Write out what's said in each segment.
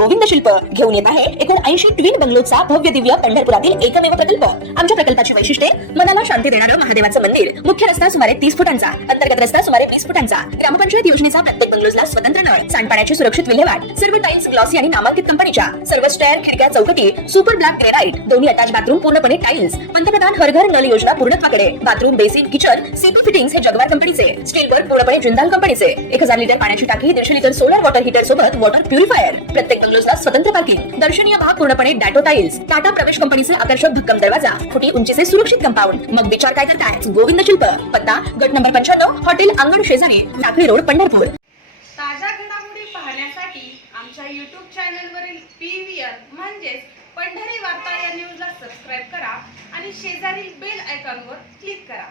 गोविंद शिल्प घेऊन येत आहे एकूण 80 ट्विन बंगलोचा भव्य दिव्य पंढरपुरातील एकमेव प्रकल्प। आमच्या प्रकल्पाची वैशिष्ट्ये मनाला शांती देणारं महादेवाचं मंदिर, मुख्य रस्ता सुमारे 30 फुटांचा, अंतर्गत रस्ता सुमारे 20 फुटांचा, ग्रामपंचायत योजनेचा प्रत्येक बंगलोजला स्वतंत्र नळ, सांडपाण्याची सुरक्षित विल्हेवाट, सर्व टाइल्स ग्लॉसी आणि नामांकित कंपनीच्या, सर्व स्टेअर, खिडक्या, चौकटी सुपर ब्लॅक ग्रेनाइट, दोन्ही अटॅच बाथरूम पूर्णपणे टाइल्स, पंतप्रधान हर घर नल योजना पूर्णत्वाकडे, bathroom, basin, kitchen, CP fittings हे जगवार कंपनीचे, स्टील वर्क पूर्णपणे जिंदाल कंपनीचे, 1000 लिटर पाण्याची टाकी, 150 लिटर सोलर वॉटर हीटर सोबत वॉटर प्युरिफायर, प्रत्येक बंगलोजला स्वतंत्र पार्किंग, दर्शनीय भाग पूर्णपणे डॅटो टाइल्स, टाटा प्रवेश कंपनीचे आकर्षक भक्कम दरवाजा, फुटी उंचीचे सुरक्षित कंपाऊंड। मग विचार काय करताय? गोविंद शिल्प, पत्ता गट नंबर 95, हॉटेल अंगण शेजारी, टाकळी रोड, पंढरपूर। ताज्या घडामोडी पाहण्यासाठी आमच्या YouTube चॅनलवरील PVR म्हणजेच पंढरी वार्ता या न्यूजला सबस्क्राइब करा आणि शेजारील बेल आयकॉनवर क्लिक करा।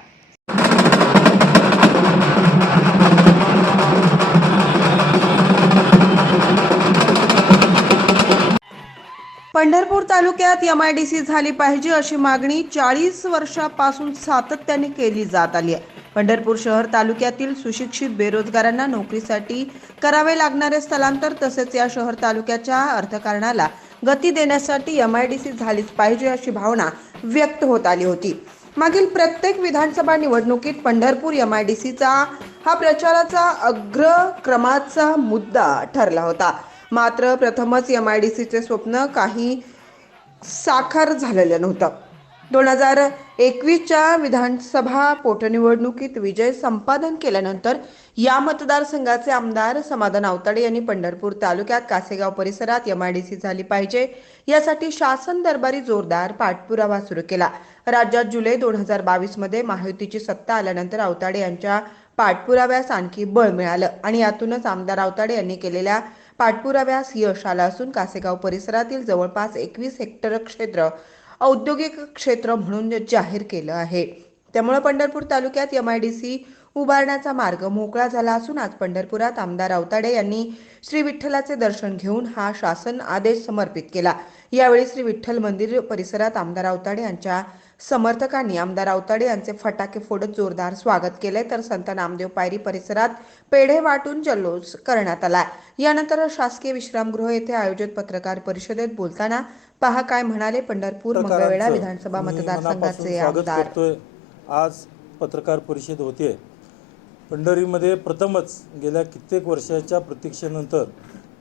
पंढरपूर तालुक्यात MIDC झाली पाहिजे अशी मागणी 40 वर्षापासून सातत्याने केली जात आली आहे। पंढरपूर शहर तालुक्यातील सुशिक्षित बेरोजगारांना नोकरीसाठी करावे लागणारे स्थलांतर तसेच या शहर तालुक्याच्या अर्थकारणाला गती देण्यासाठी MIDC झालीच पाहिजे अशी भावना व्यक्त होत आली होती। मागील प्रत्येक विधानसभा निवडणुकीत पंढरपूर MIDCचा हा प्रचाराचा अग्रक्रमाचा मुद्दा ठरला होता। मात्र प्रथमच MIDCचे स्वप्न काही साकार झालेलं नव्हतं। 2021च्या विधानसभा पोटनिवडणुकीत विजय संपादन केल्यानंतर या मतदारसंघाचे आमदार समाधान आवताडे यांनी पंढरपूर तालुक्यात कासेगाव परिसरात MIDC झाली पाहिजे यासाठी शासन दरबारी जोरदार पाठपुरावा सुरू केला। राज्यात जुलै 2022 मध्ये महायुतीची सत्ता आल्यानंतर आवताडे यांच्या पाठपुराव्यास आणखी बळ मिळालं आणि यातूनच आमदार आवताडे यांनी केलेल्या पाठपुराव्यास यश आलं असून कासेगाव परिसरातील जवळपास 21 हेक्टर क्षेत्र औद्योगिक क्षेत्र म्हणून जाहीर केलं आहे। त्यामुळे पंढरपूर तालुक्यात MIDC उभारण्याचा मार्ग मोकळा झाला असून आज पंढरपुरात आमदार आवताडे यांनी श्री विठ्ठलाचे दर्शन घेऊन हा शासन आदेश समर्पित केला। यावेळी श्री विठ्ठल मंदिर परिसरात आमदार आवताडे यांच्या समर्थकांनी आमदार आवताडे यांचे फटाके फोडत जोरदार स्वागत केले तर संत नामदेव पायरी परिसरात पेढे वाटून जल्लोष करण्यात आला। यानंतर शासकीय विश्रामगृह येथे आयोजित पत्रकार परिषदेत बोलताना पहा काय म्हणाले पंढरपूर मंगळवेढा विधानसभा मतदारसंघाचे आमदार। आज पत्रकार परिषद होते। पंढरीमध्ये प्रथमच गेल्या कित्येक वर्षाच्या प्रतीक्षेनंतर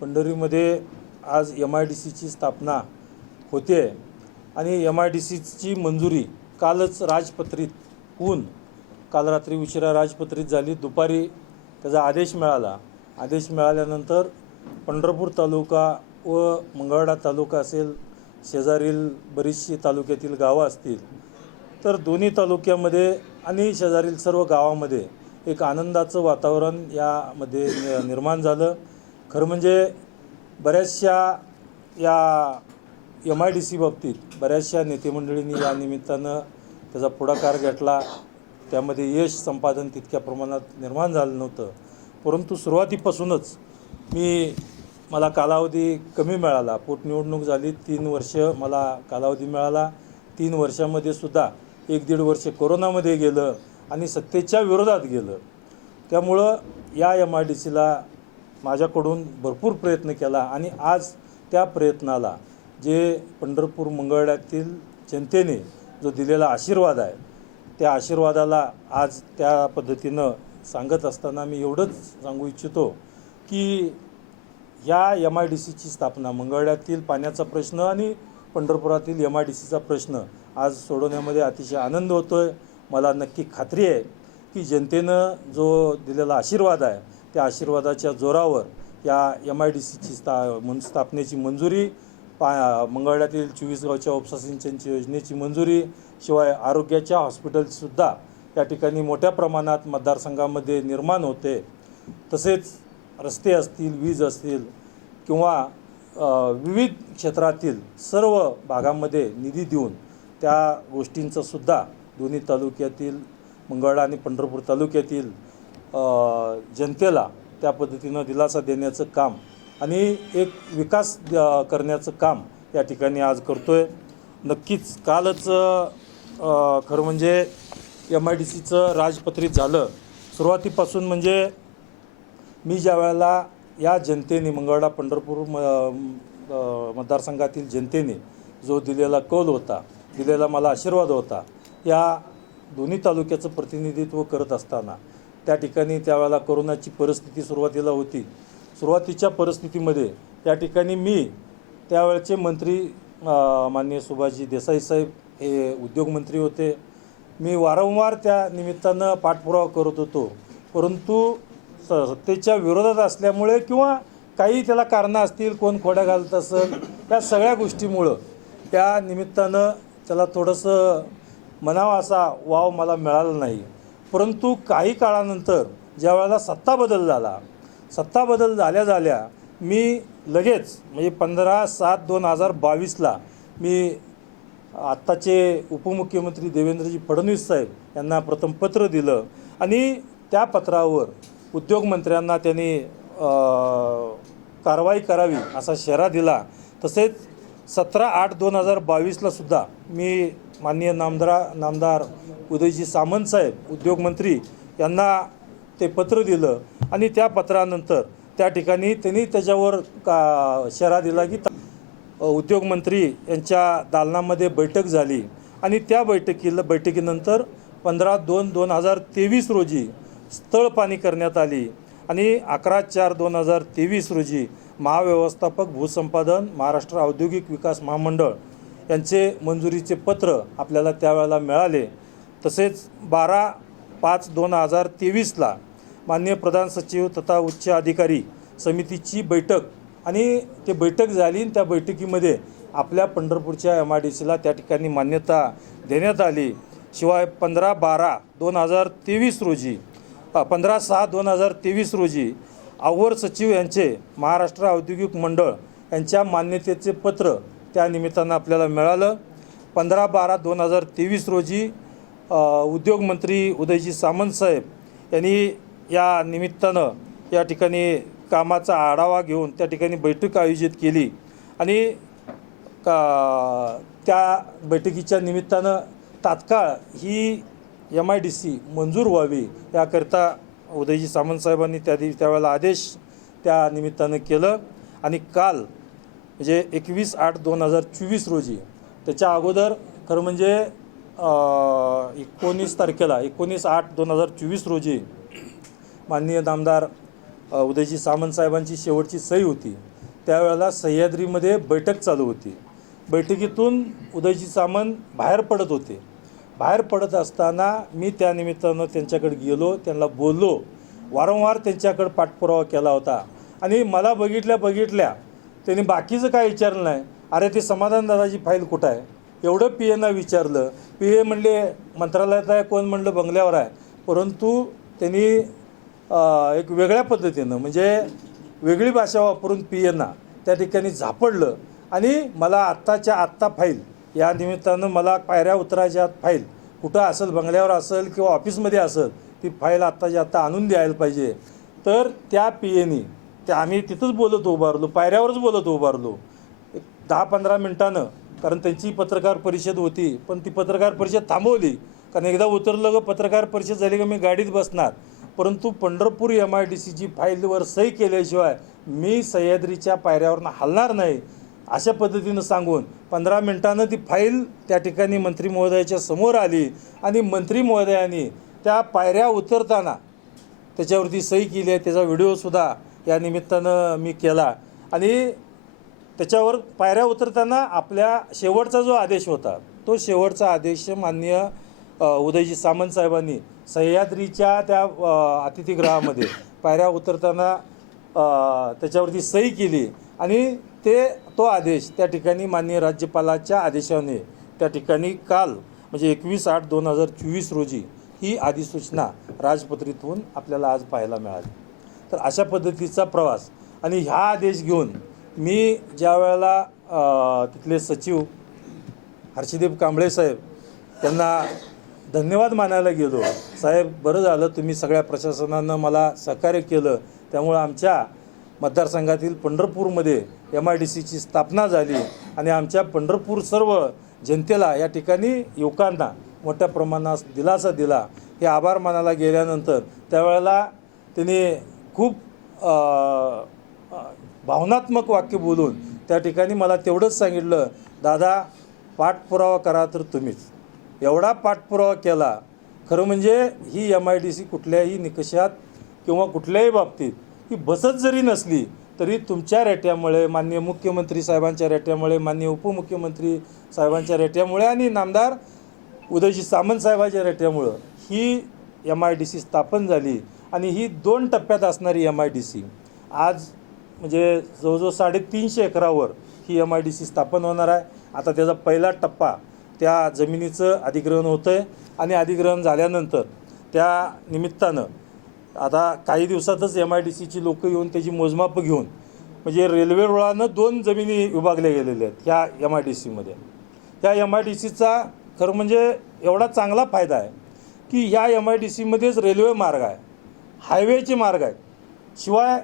पंढरीमध्ये आज MIDCची स्थापना होते आणि MIDCची मंजुरी कालच राजपत्रित होऊन काल रात्री उशिरा राजपत्रित झाली। दुपारी त्याचा आदेश मिळाला। आदेश मिळाल्यानंतर पंढरपूर तालुका व मंगळवेढा तालुका असेल, शेजारील बरीचशी तालुक्यातील गावं असतील, तर दोन्ही तालुक्यामध्ये आणि शेजारील सर्व गावामध्ये एक आनंदाचं वातावरण यामध्ये निर्माण झालं। खरं म्हणजे बऱ्याचशा या MIDC बाबतीत बऱ्याचशा नेतेमंडळींनी या निमित्तानं त्याचा पुढाकार घेतला। त्यामध्ये यश संपादन तितक्या प्रमाणात निर्माण झालं नव्हतं, परंतु सुरुवातीपासूनच मला कालावधी कमी मिळाला। पोटनिवडणूक झाली, 3 वर्ष मला कालावधी मिळाला। 3 वर्षामध्ये सुद्धा 1-1.5 वर्ष कोरोनामध्ये गेलं आणि सत्तेच्या विरोधात गेलं। त्यामुळं या MIDCला माझ्याकडून भरपूर प्रयत्न केला आणि आज त्या प्रयत्नाला जे पंढरपूर मंगळवेढ्यातील जनतेने जो दिलेला आशीर्वाद आहे, त्या आशीर्वादाला आज त्या पद्धतीनं सांगत असताना मी एवढंच सांगू इच्छितो की या MIDCची स्थापना, मंगळवेढ्यातील पाण्याचा प्रश्न आणि पंढरपुरातील MIDCचा प्रश्न आज सोडवण्यामध्ये अतिशय आनंद होतोय। मला नक्की खात्री आहे की जनतेनं जो दिलेला आशीर्वाद आहे त्या आशीर्वादाच्या जोरावर या MIDCची स्थापनेची मंजुरी, मंगळवेढ्यातील 24 गावच्या उपसा सिंचनची योजनेची मंजुरी, शिवाय आरोग्याच्या हॉस्पिटलसुद्धा या ठिकाणी मोठ्या प्रमाणात मतदारसंघामध्ये निर्माण होते। तसेच रस्ते असतील, वीज असतील किंवा विविध क्षेत्रातील सर्व भागामध्ये निधी देऊन त्या गोष्टींचासुद्धा दोन्ही तालुक्यातील मंगळवेढा आणि पंढरपूर तालुक्यातील जनतेला त्या पद्धतीनं दिलासा देण्याचं काम आणि एक विकास करण्याचं काम या ठिकाणी आज करतोय। नक्कीच कालच खरं म्हणजे MIDCचं राजपत्रित झालं। सुरुवातीपासून म्हणजे मी ज्या वेळेला या जनतेने मंगळवेढा पंढरपूर मतदारसंघातील जनतेने जो दिलेला कौल होता, दिलेला मला आशीर्वाद होता, या दोन्ही तालुक्याचं प्रतिनिधित्व करत असताना त्या ठिकाणी त्यावेळेला कोरोनाची परिस्थिती सुरुवातीला होती. सुरुवातीच्या परिस्थितीमध्ये त्या ठिकाणी मी त्यावेळचे मंत्री माननीय सुभाषजी देसाई साहेब हे उद्योगमंत्री होते. मी वारंवार त्या निमित्तानं पाठपुरावा करत होतो, परंतु सत्तेच्या विरोधात असल्यामुळे किंवा काही त्याला कारणं असतील, कोण खोड्या घालत असेल, या सगळ्या गोष्टीमुळं त्या निमित्तानं त्याला थोडंसं म्हणावा असा वाव मला मिळाला नाही. परंतु काही काळानंतर ज्या वेळेला सत्ता बदल झाल्या मी लगेच म्हणजे 15/7/2022ला मी आत्ताचे उपमुख्यमंत्री देवेंद्रजी फडणवीस साहेब यांना प्रथम पत्र दिलं आणि त्या पत्रावर उद्योगमंत्र्यांना त्यांनी कारवाई करावी असा इशारा दिला. तसेच 17/8/2022ला सुद्धा मी माननीय नामदार उदयजी सामंत साहेब उद्योगमंत्री यांना ते पत्र दिलं आणि त्या पत्रानंतर त्या ठिकाणी त्यांनी त्याच्यावर इशारा दिला की उद्योगमंत्री यांच्या दालनामध्ये बैठक झाली आणि त्या बैठकीनंतर 15/2/2023 रोजी स्थळ पाहणी करण्यात आली आणि 11/4/2023 रोजी महाव्यवस्थापक भूसंपादन महाराष्ट्र औद्योगिक विकास महामंडळ यांचे मंजुरीचे पत्र आपल्याला त्यावेळेला मिळाले. तसेच 12/5/2023ला माननीय प्रधान सचिव तथा उच्च अधिकारी समितीची बैठक आणि ते बैठक झाली आणि त्या बैठकीमध्ये आपल्या पंढरपूरच्या MIDCला त्या ठिकाणी मान्यता देण्यात आली. शिवाय 15/12/2023 रोजी 15/6/2023 रोजी अवर सचिव यांचे महाराष्ट्र औद्योगिक मंडळ यांच्या मान्यतेचे पत्र त्या निमित्तानं आपल्याला मिळालं. 15/12/2023 रोजी उद्योगमंत्री उदयजी सामंत साहेब यांनी या निमित्तानं या ठिकाणी कामाचा आढावा घेऊन त्या ठिकाणी बैठक आयोजित केली आणि त्या बैठकीच्या निमित्तानं तात्काळ ही MIDC मंजूर व्हावी याकरिता उदयजी सामंत साहेबांनी त्यावेळेला आदेश त्या निमित्तानं केलं आणि काल म्हणजे 21/8/2024 रोजी त्याच्या अगोदर खरं म्हणजे 19/8/2024 रोजी माननीय नामदार उदयजी सामंत साहेबांची शेवटची सही होती. त्यावेळेला सह्याद्रीमध्ये बैठक चालू होती. बैठकीतून उदयजी सामंत बाहेर पडत होते. बाहेर पडत असताना मी त्या निमित्तानं त्यांच्याकडे गेलो, त्यांना बोललो, वारंवार त्यांच्याकडे पाठपुरावा केला होता आणि मला बघितल्या त्यांनी बाकीचं काय विचारलं नाही. अरे ते समाधान दादाची फाईल कुठं आहे एवढं PAना विचारलं. PA म्हणले मंत्रालयात आहे, कोण म्हणलं बंगल्यावर आहे. परंतु त्यांनी एक वेगळ्या पद्धतीनं म्हणजे वेगळी भाषा वापरून PAना त्या ठिकाणी झापडलं आणि मला आत्ताच्या आत्ता फाईल या निमित्तानं मला पायऱ्या उतरायच्या फाईल कुठं असेल, बंगल्यावर असेल किंवा ऑफिसमध्ये असेल, ती फाईल आत्ताच्या आत्ता आणून द्यायला पाहिजे. तर त्या PAनी आम्ही तिथंच उभारलो, पायऱ्यावरच उभारलो 10-15 मिनिटानं, कारण त्यांची पत्रकार परिषद होती. पण ती पत्रकार परिषद थांबवली कारण एकदा उतरलं ग पत्रकार परिषद झाली का मी गाडीत बसणार. परंतु पंढरपूर MIDCची फाईलवर सही केल्याशिवाय मी सह्याद्रीच्या पायऱ्यावरनं हलणार नाही अशा पद्धतीनं सांगून 15 मिनिटानं ती फाईल त्या ठिकाणी मंत्री महोदयाच्या समोर आली आणि मंत्री महोदयांनी त्या पायऱ्या उतरताना त्याच्यावरती सही केली आहे. त्याचा व्हिडिओसुद्धा या निमित्तानं मी केला आणि त्याच्यावर पायऱ्या उतरताना आपल्या शेवटचा जो आदेश होता तो शेवटचा आदेश माननीय उदयजी सामंत साहेबांनी सह्याद्रीच्या त्या अतिथीगृहामध्ये पायऱ्या उतरताना त्याच्यावरती सही केली आणि तो आदेश त्या ठिकाणी माननीय राज्यपालाच्या आदेशाने त्या ठिकाणी काल म्हणजे 21/8/2024 रोजी ही अधिसूचना राजपत्रित होऊन आपल्याला आज पाहायला मिळाली. तर अशा पद्धतीचा प्रवास आणि ह्या आदेश घेऊन मी ज्या वेळेला तिथले सचिव हर्षदीप कांबळे साहेब यांना धन्यवाद मानायला गेलो. साहेब बरं झालं तुम्ही सगळ्या प्रशासनानं मला सहकार्य केलं, त्यामुळं आमच्या मतदारसंघातील पंढरपूरमध्ये MIDCची स्थापना झाली आणि आमच्या पंढरपूर सर्व जनतेला या ठिकाणी युवकांना मोठ्या प्रमाणात दिलासा दिला. हे आभार मानायला गेल्यानंतर त्यावेळेला त्यांनी खूप भावनात्मक वाक्य बोलून त्या ठिकाणी मला तेवढंच सांगितलं, दादा पाठपुरावा करा तर तुम्हीच. एवढा पाठपुरावा केला. खरं म्हणजे ही MIDC कुठल्याही निकषात किंवा कुठल्याही बाबतीत ही बसत जरी नसली तरी तुमच्या रेट्यामुळे, माननीय मुख्यमंत्री साहेबांच्या रेट्यामुळे, माननीय उपमुख्यमंत्री साहेबांच्या रेट्यामुळे आणि नामदार उदयजी सामंत साहेबांच्या रेट्यामुळं ही MIDC स्थापन झाली. आणि ही 2 टप्प्यात असणारी MIDC आज म्हणजे जवळजवळ 350 एकरावर ही MIDC स्थापन होणार आहे. आता त्याचा पहिला टप्पा त्या जमिनीचं अधिग्रहण होतं आहे आणि अधिग्रहण झाल्यानंतर त्या निमित्तानं आता काही दिवसातच MIDCची लोक येऊन त्याची मोजमाप घेऊन, म्हणजे रेल्वे रुळानं 2 जमिनी विभागल्या गेलेल्या आहेत ह्या MIDCमध्ये. त्या MIDCचा खरं म्हणजे एवढा चांगला फायदा आहे की ह्या MIDCमध्येच रेल्वे मार्ग आहे, हायवेचे मार्ग आहेत. शिवाय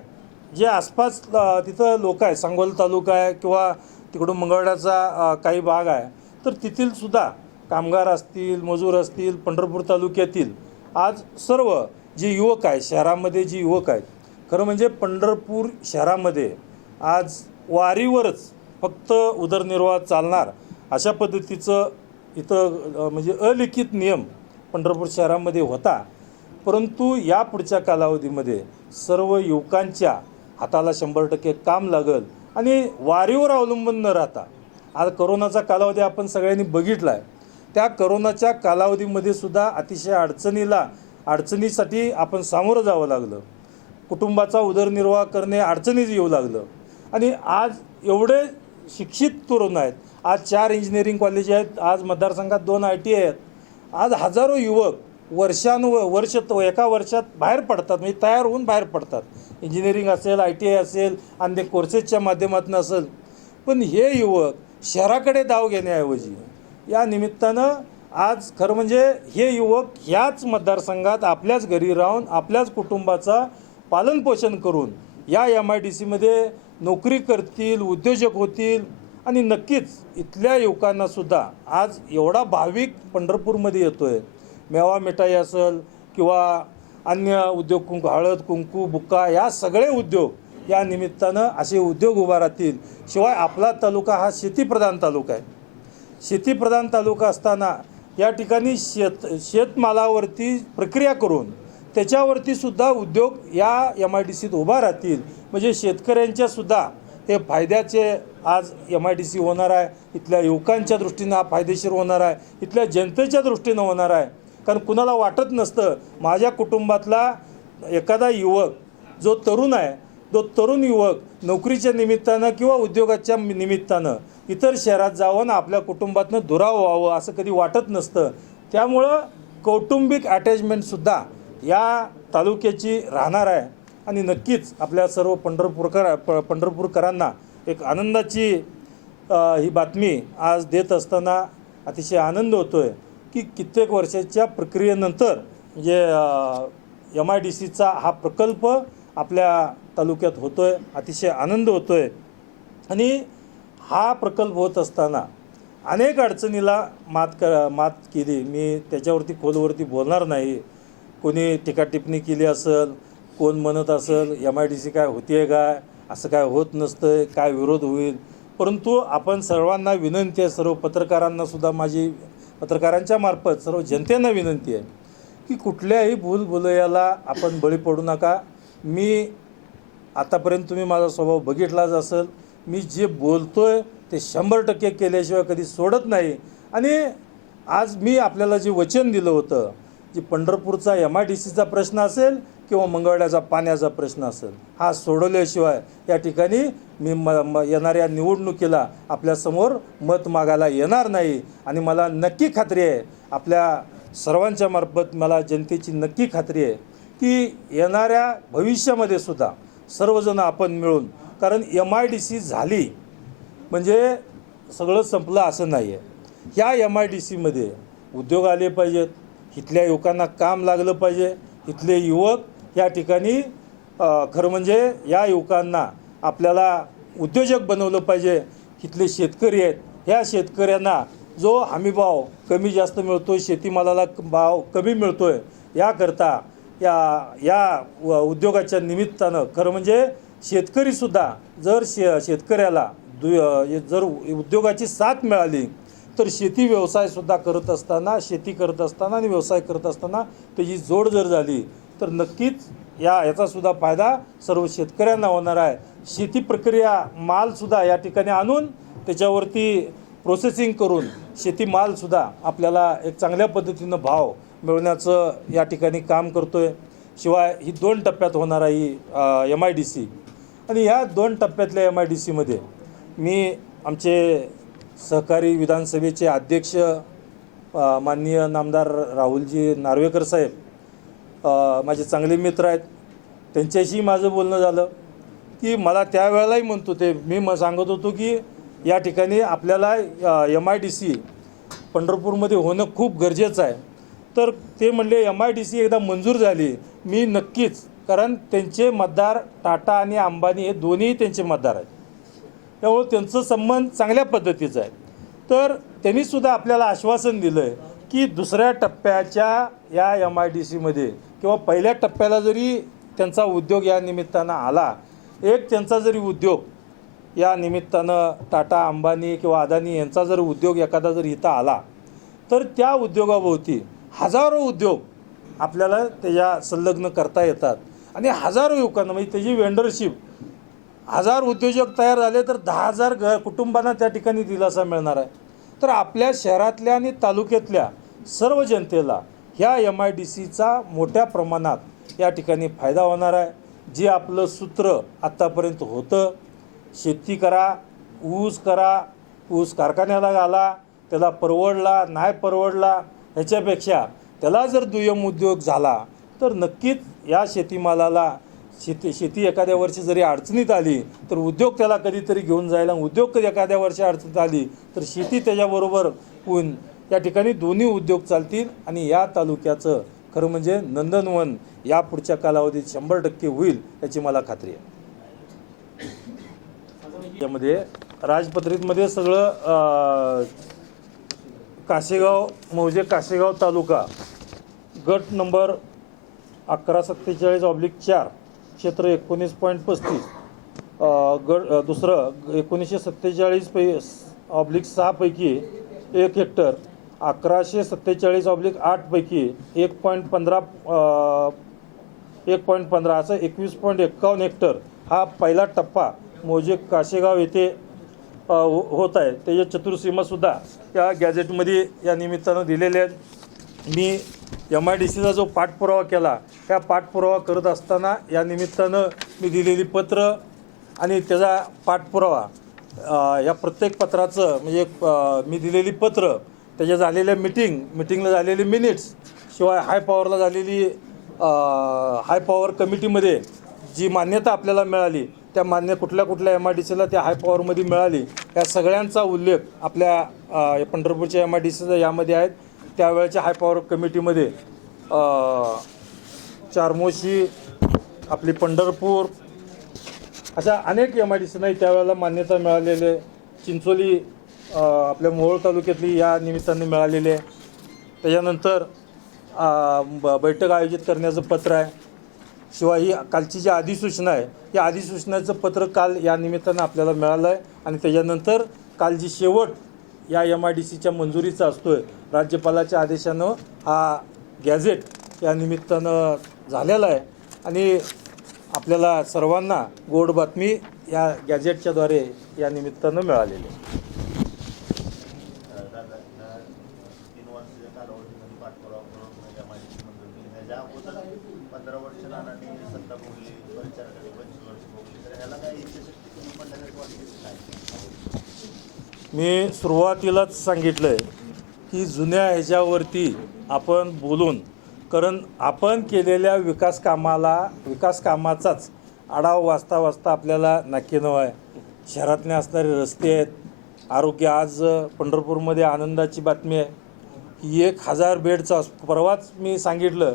जे आसपास तिथं लोक आहे, सांगोल तालुका आहे किंवा तिकडून मंगळवेढ्याचा काही भाग आहे, तर तेथील सुद्धा कामगार असतील, मजूर असतील, पंढरपूर तालुक्यातील आज सर्व जे युवक आहे, शहरामध्ये जी युवक आहेत, खरं म्हणजे पंढरपूर शहरामध्ये आज वारीवरच फक्त उदरनिर्वाह चालणार अशा पद्धतीचं इथं म्हणजे अलिखित नियम पंढरपूर शहरामध्ये होता. परंतु या पुढच्या कालावधीमध्ये सर्व युवकांच्या हाताला 100% काम लागल आणि वारीवर अवलंबून न राहता, आज करोनाचा कालावधी आपण सगळ्यांनी बघितला आहे. त्या करोनाच्या कालावधीमध्ये सुद्धा अतिशय अडचणीसाठी आपण सामोरं जावं लागलं. कुटुंबाचा उदरनिर्वाह करणे अडचणीच येऊ लागलं. आणि आज एवढे शिक्षित तरुण आहेत. आज 4 इंजिनिअरिंग कॉलेज आहेत, आज मतदारसंघात 2 ITI आहेत. आज हजारो युवक वर्ष एका वर्षात बाहेर पडतात, म्हणजे तयार होऊन बाहेर पडतात. इंजिनिअरिंग असेल, ITI असेल, अन्य कोर्सेसच्या माध्यमातून असेल. पण हे युवक शहराकडे धाव घेण्याऐवजी या निमित्तानं आज खरं म्हणजे हे युवक ह्याच मतदारसंघात आपल्याच घरी राहून आपल्याच कुटुंबाचा पालनपोषण करून या MIDCमध्ये नोकरी करतील, उद्योजक होतील. आणि नक्कीच इथल्या युवकांनासुद्धा आज एवढा भाविक पंढरपूरमध्ये येतो आहे. मेवा मिठाई असेल किंवा अन्य उद्योग, हळद कुंकू बुक्का, या सगळे उद्योग या निमित्तानं असे उद्योग उभा राहतील. शिवाय आपला तालुका हा शेतीप्रधान तालुका आहे. शेतीप्रधान तालुका असताना या ठिकाणी शेतमालावरती प्रक्रिया करून त्याच्यावरती सुद्धा उद्योग या MIDCत उभा राहतील. म्हणजे शेतकऱ्यांच्या सुद्धा हे फायद्याचे आज MIDC होणार आहे. इथल्या युवकांच्या दृष्टीनं हा फायदेशीर होणार आहे, इथल्या जनतेच्या दृष्टीनं होणार आहे. कारण कुणाला वाटत नसतं माझ्या कुटुंबातला एखादा युवक जो तरुण आहे, तो तरुण युवक नोकरीच्या निमित्तानं किंवा उद्योगाच्या निमित्तानं इतर शहरात जावं ना आपल्या कुटुंबातनं दुराव व्हावं असं कधी वाटत नसतं. त्यामुळं कौटुंबिक अटॅचमेंटसुद्धा या तालुक्याची राहणार आहे. आणि नक्कीच आपल्या सर्व पंढरपूरकरांना एक आनंदाची ही बातमी आज देत असताना अतिशय आनंद होतो आहे की कित्येक वर्षाच्या प्रक्रियेनंतर म्हणजे MIDCचा हा प्रकल्प आपल्या तालुक्यात होतो आहे. अतिशय आनंद होतो आहे. आणि हा प्रकल्प होत असताना अनेक अडचणीला मात केली. मी त्याच्यावरती खोलवरती बोलणार नाही. कोणी टीकाटिप्पणी केली असेल, कोण म्हणत असेल MIDC काय होते काय, असं काय होत नसतं, काय विरोध होईल. परंतु आपण सर्वांना विनंती आहे, सर्व पत्रकारांनासुद्धा माझी पत्रकारांच्या मार्फत सर्व जनतेला विनंती आहे की कुठल्याही भूलभुलैयाला आपण बळी पडू नका. मी आतापर्यंत तुम्ही माझा स्वभाव बघितलाच असेल. मी जे बोलतो आहे ते 100% केल्याशिवाय कधी सोडत नाही. आणि आज मी आपल्याला जे वचन दिलं होतं, जे पंढरपूरचा MIDCचा प्रश्न असेल किंवा मंगळवेढ्याचा पाण्याचा प्रश्न असेल, हा सोडवल्याशिवाय या ठिकाणी मी येणाऱ्या निवडणुकीला आपल्यासमोर मत मागायला येणार नाही. आणि मला नक्की खात्री आहे, आपल्या सर्वांच्या मार्फत मला जनतेची नक्की खात्री आहे की येणाऱ्या भविष्यामध्ये सुद्धा सर्वजण आपण मिळून, कारण MIDC झाली म्हणजे सगळं संपलं असं नाही आहे. ह्या MIDCमध्ये उद्योग आले पाहिजेत, इथल्या युवकांना काम लागलं पाहिजे. इथले युवक या ठिकाणी खरं म्हणजे या युवकांना आपल्याला उद्योजक बनवलं पाहिजे. इथले शेतकरी आहेत, ह्या शेतकऱ्यांना जो हमीभाव कमी जास्त मिळतो आहे, शेतीमालाला भाव कमी मिळतो आहे, याकरता या उद्योगाच्या निमित्तानं खरं म्हणजे शेतकरीसुद्धा जर शेतकऱ्याला जर उद्योगाची साथ मिळाली तर शेती व्यवसायसुद्धा करत असताना, शेती करत असताना आणि व्यवसाय करत असताना त्याची जोड जर झाली तर नक्कीच याचासुद्धा फायदा सर्व शेतकऱ्यांना होणार आहे. शेती प्रक्रिया मालसुद्धा या ठिकाणी आणून त्याच्यावरती प्रोसेसिंग करून शेतीमालसुद्धा आपल्याला एक चांगल्या पद्धतीनं भाव मिळवण्याचं या ठिकाणी काम करतो आहे. शिवाय ही 2 टप्प्यात होणार आहे ही MIDC आणि ह्या 2 टप्प्यातल्या MIDCमध्ये मी आमचे सहकारी विधानसभेचे अध्यक्ष माननीय नामदार राहुलजी नार्वेकर साहेब, माझे चांगले मित्र आहेत, त्यांच्याशी माझं बोलणं झालं की मला त्यावेळेलाही म्हणतो ते मी सांगत होतो की या ठिकाणी आपल्याला MIDC पंढरपूरमध्ये होणं खूप गरजेचं आहे. तर ते म्हणले MIDC एकदा मंजूर झाली मी नक्कीच, कारण त्यांचे मतदार टाटा आणि अंबानी हे दोन्ही त्यांचे मतदार आहेत, त्यामुळे त्यांचं संबंध चांगल्या पद्धतीचं आहे. तर त्यांनीसुद्धा आपल्याला आश्वासन दिलं आहे की दुसऱ्या टप्प्याच्या या MIDCमध्ये किंवा पहिल्या टप्प्याला जरी त्यांचा उद्योग या निमित्तानं आला, एक त्यांचा जरी उद्योग या निमित्तानं टाटा अंबानी किंवा अदानी यांचा जर उद्योग एखादा जर इथं आला तर त्या उद्योगाभोवती हजारो उद्योग आपल्याला त्याच्या संलग्न करता येतात आणि हजारो युवकांना म्हणजे त्याची वेंडरशिप 1000 उद्योजक तयार झाले तर 10,000 कुटुंबांना त्या ठिकाणी दिलासा मिळणार आहे. तर आपल्या शहरातल्या आणि तालुक्यातल्या सर्व जनतेला ह्या MIDCचा मोठ्या प्रमाणात या ठिकाणी फायदा होणार आहे. जे आपलं सूत्र आत्तापर्यंत होतं, शेती करा, ऊस करा, ऊस कारखान्याला घाला, त्याला परवडला नाही परवडला ह्याच्यापेक्षा त्याला जर दुय्यम उद्योग झाला तर नक्कीच या शेतीमालाला शेती एखाद्या वर्षी जरी अडचणीत आली तर उद्योग त्याला कधीतरी घेऊन जायला, उद्योग कधी एखाद्या वर्षी अडचणीत आली तर शेती त्याच्याबरोबर होऊन या ठिकाणी दोन्ही उद्योग चालतील आणि या तालुक्याचं खरं म्हणजे नंदनवन या पुढच्या कालावधीत 100% होईल याची मला खात्री आहे. यामध्ये राजपत्रितमध्ये सगळं काशेगाव मौजे काशेगाव तालुका गट नंबर 1147/4 क्षेत्र 19.35 गट दुसरं 1947/6 पैकी 1 हेक्टर 1147/8 पैकी 1.15 असं 21.51 हेक्टर हा पहिला टप्पा मौजे काशेगाव येथे होत आहे. त्याच्या चतुर्सीमासुद्धा या गॅझेटमध्ये या निमित्तानं दिलेले आहेत. मी MIDCचा जो पाठपुरावा केला त्या पाठपुरावा करत असताना या निमित्तानं मी दिलेली पत्र आणि त्याचा पाठपुरावा या प्रत्येक पत्राचं म्हणजे मी दिलेली पत्र, त्याच्या झालेल्या मिटिंगला झालेले मिनिट्स, शिवाय हाय पॉवर कमिटीमध्ये जी मान्यता आपल्याला मिळाली त्या कुठल्या MIDCला त्या हाय पॉवरमध्ये मिळाली या सगळ्यांचा उल्लेख आपल्या पंढरपूरच्या MIDCचा यामध्ये आहेत. त्यावेळेच्या हाय पॉवर कमिटीमध्ये चारमोशी, आपली पंढरपूर अशा अनेक MIDC नाही त्यावेळेला मान्यता मिळालेले, चिंचोली आपल्या मोहोळ तालुक्यातली या निमित्ताने मिळालेली आहे. त्याच्यानंतर बैठक आयोजित करण्याचं पत्र आहे. शिवाय ही कालची जी अधिसूचना आहे या अधिसूचनेचं पत्र काल या निमित्तानं आपल्याला मिळालं आहे आणि त्याच्यानंतर काल जी शेवट या MIDCच्या मंजुरीचा असतो आहे राज्यपालाच्या आदेशानं हा गॅझेट या निमित्तानं झालेला आहे आणि आपल्याला सर्वांना गोड बातमी या गॅझेटच्याद्वारे या निमित्तानं मिळालेली आहे. मी सुरुवातीलाच सांगितलं आहे की जुन्या ह्याच्यावरती आपण बोलून, कारण आपण केलेल्या विकास कामाचाच आढावा वाचता आपल्याला नाकीनव आहे. शहरातले असणारे रस्ते आहेत, आरोग्य. आज पंढरपूरमध्ये आनंदाची बातमी आहे की 1000 बेडचं परवाच मी सांगितलं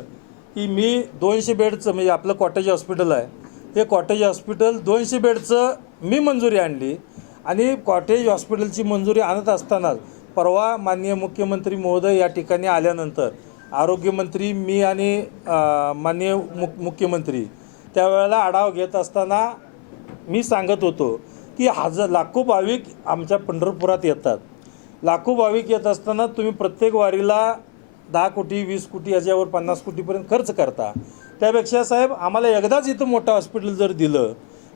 की मी 200 बेडचं म्हणजे आपलं कॉटेज हॉस्पिटल आहे, हे कॉटेज हॉस्पिटल 200 बेडचं मी मंजुरी आणली आणि कॉटेज हॉस्पिटलची मंजुरी आणत असतानाच परवा माननीय मुख्यमंत्री महोदय या ठिकाणी आल्यानंतर आरोग्यमंत्री मी आणि माननीय मुख्यमंत्री त्यावेळेला आढावा घेत असताना मी सांगत होतो की लाखो भाविक आमच्या पंढरपुरात येतात. लाखो भाविक येत असताना तुम्ही प्रत्येक वारीला 10 कोटी 20 कोटी याच्यावर 50 कोटीपर्यंत खर्च करता. त्यापेक्षा साहेब आम्हाला एकदाच इथं मोठं हॉस्पिटल जर दिलं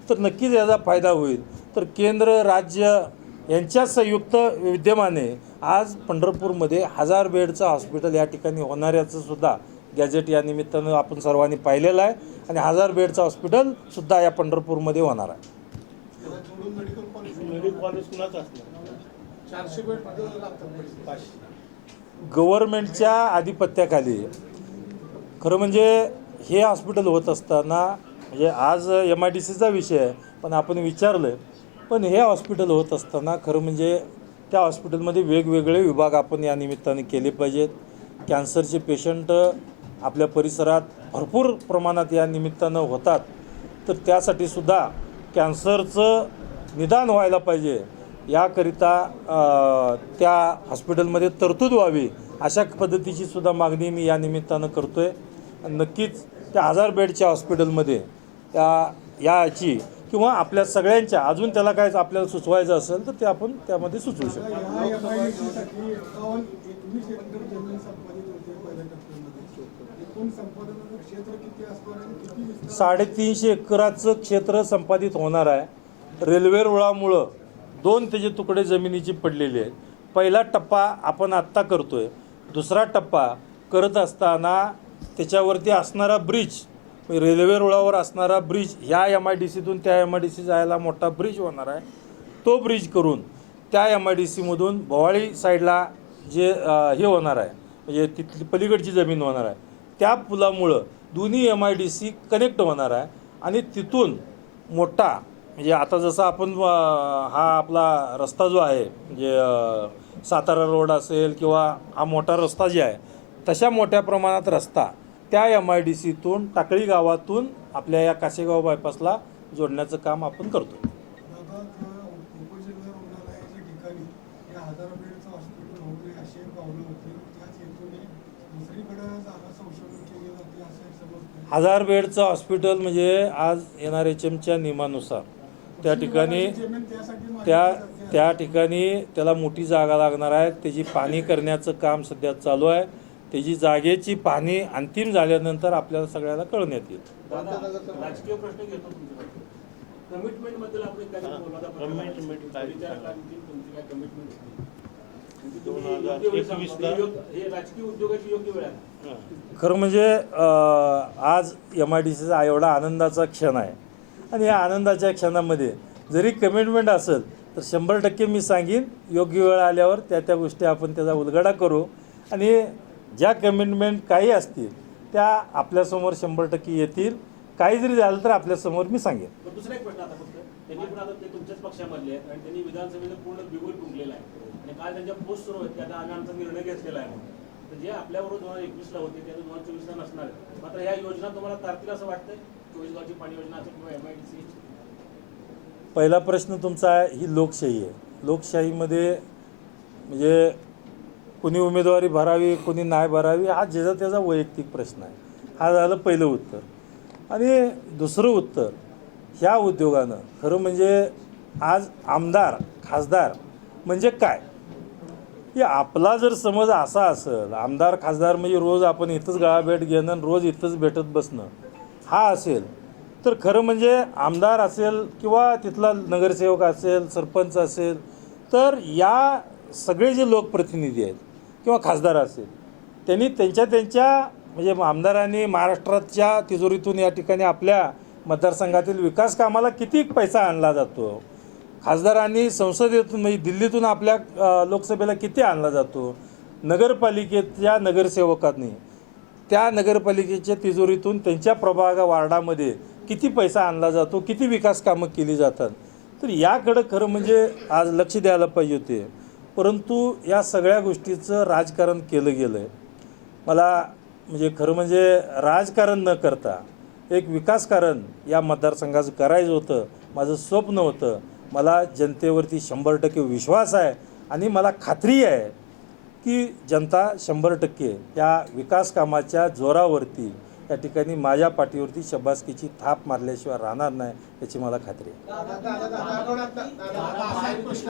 तर नक्कीच याचा फायदा होईल. तर केंद्र राज्य यांच्या संयुक्त विद्यमाने आज पंढरपूरमध्ये 1000 बेडचं हॉस्पिटल या ठिकाणी होणाऱ्याचं सुद्धा गॅजेट या निमित्तानं आपण सर्वांनी पाहिलेलं आहे आणि 1000 बेडचं हॉस्पिटल सुद्धा या पंढरपूरमध्ये होणार आहे. गव्हर्नमेंटच्या आधिपत्याखाली खरं म्हणजे हे हॉस्पिटल होत असताना म्हणजे आज MIDCचा विषय आहे पण आपण विचारलं, पण हे हॉस्पिटल होत असताना खरं म्हणजे त्या हॉस्पिटलमध्ये वेगवेगळे विभाग आपण या निमित्ताने केले पाहिजेत. कॅन्सरचे पेशंट आपल्या परिसरात भरपूर प्रमाणात या निमित्तानं होतात, तर त्यासाठी सुद्धा कॅन्सरचं निदान व्हायला पाहिजे याकरिता त्या हॉस्पिटलमध्ये तरतूद व्हावी अशा पद्धतीची सुद्धा मागणी मी या निमित्तानं करतो आहे. आणि नक्कीच त्या 1000 बेडच्या हॉस्पिटलमध्ये याची किंवा आपल्या सगळ्यांच्या अजून त्याला काय आपल्याला सुचवायचं असेल तर ते आपण त्यामध्ये सुचवू शकतो. 350 एकराचं क्षेत्र संपादित होणार आहे. रेल्वे रुळामुळं 2 त्याचे तुकडे जमिनीचे पडलेले आहेत. पहिला टप्पा आपण आत्ता करतोय, दुसरा टप्पा करत असताना त्याच्यावरती असणारा ब्रिज, रेल्वे रुळावर असणारा ब्रिज, ह्या MIDCतून त्या MIDC जायला मोठा ब्रिज होणार आहे. तो ब्रिज करून त्या MIDCमधून भोवाळी साईडला जे हे होणार आहे म्हणजे तिथली पलीकडची जमीन होणार आहे, त्या पुलामुळं दोन्ही MIDC कनेक्ट होणार आहे आणि तिथून मोठा म्हणजे आता जसं आपण हा आपला रस्ता जो आहे म्हणजे सातारा रोड असेल किंवा हा मोठा रस्ता जे आहे तशा मोठ्या प्रमाणात रस्ता त्या MIDCतून टाकळी गावातून आपल्या या कासेगाव बायपासला जोडण्याचं काम आपण करतो. हजार बेडचं हॉस्पिटल म्हणजे आज NRHMच्या नियमानुसार त्या ठिकाणी त्याला मोठी जागा लागणार आहे. त्याची पाहणी करण्याचं काम सध्या चालू आहे. त्याची जागेची पाहणी अंतिम झाल्यानंतर आपल्याला सगळ्याला कळण्यात येईल. राजकीय प्रश्न घेतो तुमच्याकडे. कमिटमेंट बद्दल आपण काही बोलला हे राजकीय उद्योगाची योग्य वेळ आहे. खरं म्हणजे आज MIDCचा एवढा आनंदाचा क्षण आहे आणि या आनंदाच्या क्षणामध्ये जरी कमिटमेंट असेल तर 100% मी सांगेन योग्य वेळ आल्यावर त्या गोष्टी आपण त्याचा उलगडा करू आणि ज्या कमिटमेंट काही असतील त्या आपल्यासमोर 100% येतील. काही जरी झालं तर आपल्यासमोर मी सांगेन. दुसरा एक प्रश्न आता फक्त त्यांनी पण आता ते तुमच्याच पक्षामधले आहेत आणि त्यांनी विधानसभेचं पूर्ण बिगुल फुंकलेला आहे आणि काल त्यांच्या पोस्ट सुरू आहेत की आता आम्ही आमचा निर्णय घेतलेला आहे. तर जे आपल्याबरोबर 2021ला होते ते 2024ला नसणार आहे. मात्र ह्या योजना तुम्हाला तारतील असं वाटतंय? चोवीसगावची पाणी योजना असेल किंवा MIDC? पहिला प्रश्न तुमचा आहे, ही लोकशाही आहे. लोकशाहीमध्ये म्हणजे कोणी उमेदवारी भरावी कोणी नाही भरावी हा ज्याचा त्याचा वैयक्तिक प्रश्न आहे. हा झालं पहिलं उत्तर. आणि दुसरं उत्तर, ह्या उद्योगानं खरं म्हणजे आज आमदार खासदार म्हणजे काय की आपला जर समज असा असेल आमदार खासदार म्हणजे रोज आपण इथंच गाळाभेट घेणं रोज इथंच भेटत बसणं हा असेल तर खरं म्हणजे आमदार असेल किंवा तिथला नगरसेवक असेल सरपंच असेल तर या सगळे जे लोकप्रतिनिधी आहेत किंवा खासदार असेल त्यांनी त्यांच्या म्हणजे आमदारांनी महाराष्ट्राच्या तिजोरीतून या ठिकाणी आपल्या मतदारसंघातील विकास कामाला किती पैसा आणला जातो, खासदारांनी संसदेतून म्हणजे दिल्लीतून आपल्या लोकसभेला किती आणला जातो, नगरपालिकेच्या नगरसेवकांनी त्या नगरपालिकेच्या तिजोरीतून त्यांच्या प्रभाग वार्डामध्ये किती पैसा आणला जातो, किती विकास कामं केली जातात. तर याकडं खरं म्हणजे आज लक्ष द्यायला पाहिजे होते. परंतु या सगळ्या गोष्टीचं राजकारण केलं गेलं आहे. मला म्हणजे खरं म्हणजे राजकारण न करता एक विकासकारण या मतदारसंघाचं करायचं होतं. माझं स्वप्न होतं. मला जनतेवरती 100% विश्वास आहे आणि मला खात्री आहे की जनता 100% या विकास कामाच्या जोरावरती या ठिकाणी माझ्या पाठीवरती शब्बासकीची थाप मारल्याशिवाय राहणार नाही याची मला खात्री आहे.